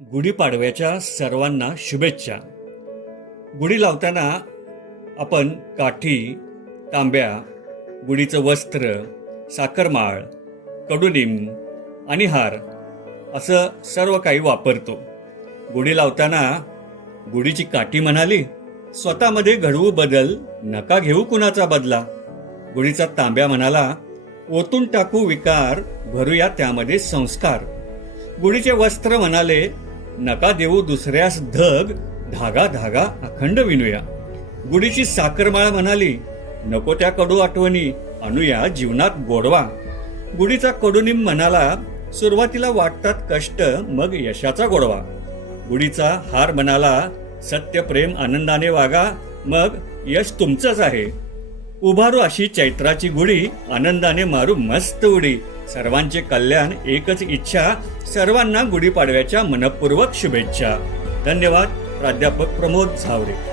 गुढीपाडव्याच्या सर्वांना शुभेच्छा. गुढी लावताना आपण काठी तांब्या गुढीचं वस्त्र साखरमाळ कडुलिंब आणि हार असं सर्व काही वापरतो. गुढी लावताना गुढीची काठी म्हणाली स्वतःमध्ये घडवू बदल नका घेऊ कुणाचा बदला. गुढीचा तांब्या म्हणाला ओतून टाकू विकार भरूया त्यामध्ये संस्कार. गुढीचे वस्त्र म्हणाले नका देऊ दुसऱ्यास धग धागा धागा अखंड विणूया गुढीची साखरमाळ म्हणाली नको त्या कडू आठवणी अनुया जीवनात गोडवा. गुढीचा कडुनिंब म्हणाला सुरुवातीला वाटतात कष्ट मग यशाचा गोडवा. गुढीचा हार म्हणाला सत्य प्रेम आनंदाने वागा मग यश तुमचंच आहे. उभारू अशी चैत्राची गुढी आनंदाने मारू मस्त उडी. सर्वांचे कल्याण एकच इच्छा सर्वांना गुढीपाडव्याच्या मनपूर्वक शुभेच्छा. धन्यवाद प्राध्यापक प्रमोद झावरे.